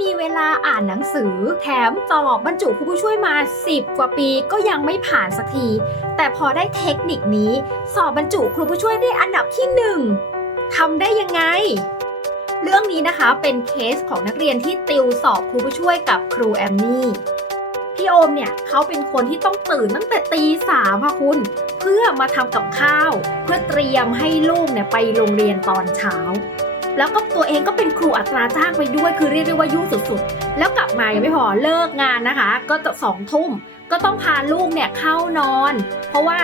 มีเวลาอ่านหนังสือ แถมสอบบรรจุครูผู้ช่วยมา 10 กว่าปีก็ยังไม่ผ่านสักที แต่พอได้เทคนิคนี้ สอบบรรจุครูผู้ช่วยได้อันดับที่หนึ่งทำได้ยังไง เรื่องนี้นะคะเป็นเคสของนักเรียนที่ติวสอบครูผู้ช่วยกับครูแอมมี่พี่โอมเนี่ยเขาเป็นคนที่ต้องตื่นตั้งแต่ตีสามค่ะคุณ เพื่อมาทำกับข้าว เพื่อเตรียมให้ลูกเนี่ยไปโรงเรียนตอนเช้า แล้วก็ตัวเองก็เป็นครูอัตราจ้างไปด้วย คือเรียกได้ว่ายุ่งสุดๆ แล้วกลับมายังไม่พอเลิกงานนะคะ ก็จะสองทุ่มก็ต้องพาลูกเนี่ยเข้านอน เพราะว่า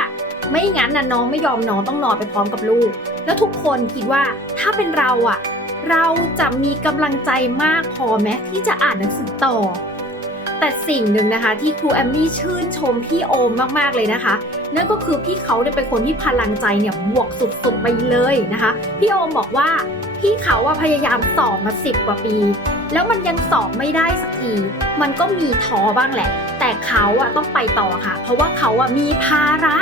ไม่งั้นน่ะน้องไม่ยอมนอนต้องนอนไปพร้อมกับลูก แล้วทุกคนคิดว่าถ้าเป็นเราอะเราจะมีกำลังใจมากพอไหมที่จะอ่านหนังสือต่อ แต่สิ่งหนึ่งนะคะ ที่ครูแอมมี่ชื่นชมพี่โอมมากๆเลยนะคะ นั่นก็คือพี่เขาเนี่ยเป็นคนที่พลังใจเนี่ยบวกสุดๆไปเลยนะคะ พี่โอมบอกว่า พี่เขาว่าพยายามสอบมาสิบกว่าปี แล้วมันยังสอบไม่ได้สักที มันก็มีท้อบ้างแหละ แต่เขาอะต้องไปต่อค่ะ เพราะว่าเขาอะมีภาระ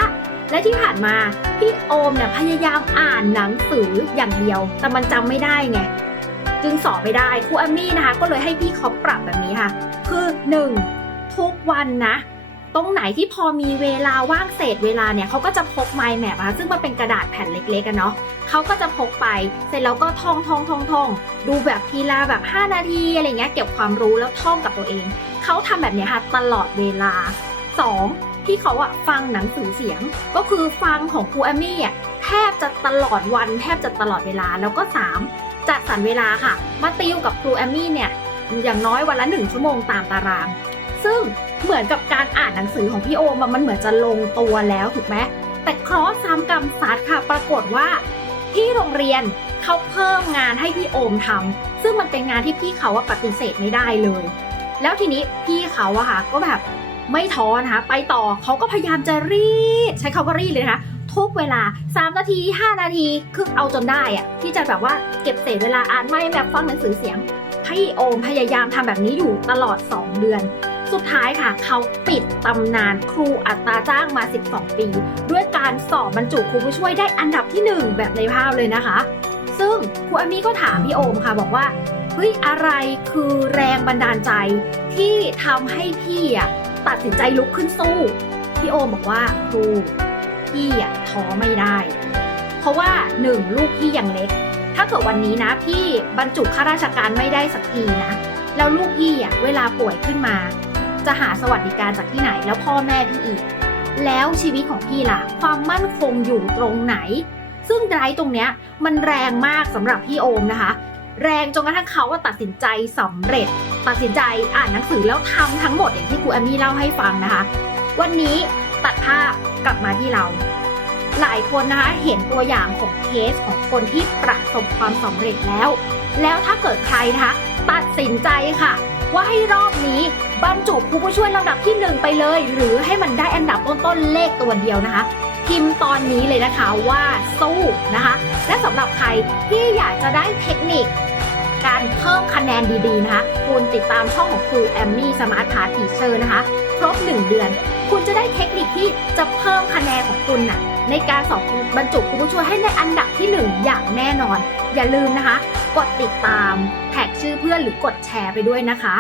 และที่ผ่านมาพี่โอมเนี่ยพยายามอ่านหนังสืออย่างเดียว แต่มันจำไม่ได้ไงจึงสอบไม่ได้ครูแอมมี่นะคะ ก็เลยให้พี่เขาปรับแบบนี้ค่ะ คือ 1. ทุกวันนะ ตรงไหนที่พอมีเวลาว่างเศษเวลาเนี่ยเขาก็จะพก mind map อะซึ่งมันเป็นกระดาษแผ่นเล็กๆกันเนาะเขาก็จะพกไป เสร็จแล้วก็ท่องท่องท่องท่องดูแบบทีละแบบ 5 นาทีอะไรเงี้ยเก็บความรู้แล้วท่องกับตัวเอง เขาทำแบบเนี้ยค่ะตลอดเวลา 2. ที่เขาอะฟังหนังสือเสียง ก็คือฟังของครูแอมมี่อะแทบจะตลอดวัน แทบจะตลอดเวลาแล้วก็ 3. จัดสรรเวลาค่ะ มาติวกับครูแอมมี่เนี่ยอย่างน้อยวันละหนึ่งชั่วโมงตามตาราง ซึ่งเหมือนกับการอ่านหนังสือของพี่โอมมันเหมือนจะลงตัวแล้วถูกไหมแต่เคราะห์ซ้ำกรรมซัดค่ะปรากฏว่า ที่โรงเรียนเขาเพิ่มงานให้พี่โอมทำซึ่งมันเป็นงานที่พี่เขาว่าปฏิเสธไม่ได้เลย แล้วทีนี้พี่เขาอะค่ะก็แบบไม่ท้อนะคะไปต่อเขาก็พยายามจะรีด ใช้คำว่ารีดเลยนะคะทุกเวลา 3 นาที 5 นาทีคือเอาจนได้อะที่จะแบบว่าเก็บเศษเวลาอ่านไม่แบบฟังหนังสือเสียงพี่โอมพยายามทำแบบนี้อยู่ตลอด 2 เดือน สุดท้ายค่ะ เขาปิดตำนานครูอัตราจ้างมา 12 ปี ด้วยการสอบบรรจุครูผู้ช่วยได้อันดับที่ 1 แบบในภาพเลยนะคะ ซึ่งครูอามีก็ถามพี่โอมค่ะบอกว่าเฮ้ยอะไรคือแรงบันดาลใจที่ทำให้พี่อะตัดสินใจลุกขึ้นสู้ พี่โอมบอกว่าครูพี่อะท้อไม่ได้ เพราะว่าหนึ่งลูกพี่ยังเล็ก ถ้าเกิดวันนี้นะพี่บรรจุข้าราชการไม่ได้สักทีนะ แล้วลูกพี่อะเวลาป่วยขึ้นมา จะหาสวัสดิการจากที่ไหนแล้วพ่อแม่พี่อีก แล้วชีวิตของพี่ล่ะ ความมั่นคงอยู่ตรงไหน ซึ่งไดร์ตรงเนี้ยมันแรงมากสำหรับพี่โอมนะคะ แรงจนกระทั่งเขาว่าตัดสินใจสำเร็จ ตัดสินใจอ่านหนังสือแล้วทำทั้งหมดอย่างที่ครูแอมมี่เล่าให้ฟังนะคะ วันนี้ตัดภาพกลับมาที่เรา หลายคนนะคะเห็นตัวอย่างของเคสของคนที่ประสบความสำเร็จแล้ว แล้วถ้าเกิดใครนะคะตัดสินใจค่ะ ว่าให้รอบนี้ บรรจุครูผู้ช่วยลำดับที่หนึ่งไปเลย หรือให้มันได้อันดับต้นๆเลขตัวเดียวนะคะ พิมพ์ตอนนี้เลยนะคะว่าสู้นะคะ และสำหรับใครที่อยากจะได้เทคนิค การเพิ่มคะแนนดีๆนะคะคุณติดตามช่องของครูแอมมี่สมาร์ทพาทีเชอร์นะคะครบ 1 เดือน คุณจะได้เทคนิคที่จะเพิ่มคะแนนของคุณน่ะในการสอบบรรจุครูผู้ช่วยให้ในอันดับที่ 1 อย่างแน่นอน อย่าลืมนะคะ กดติดตาม แท็กชื่อเพื่อนหรือกดแชร์ไปด้วยนะคะ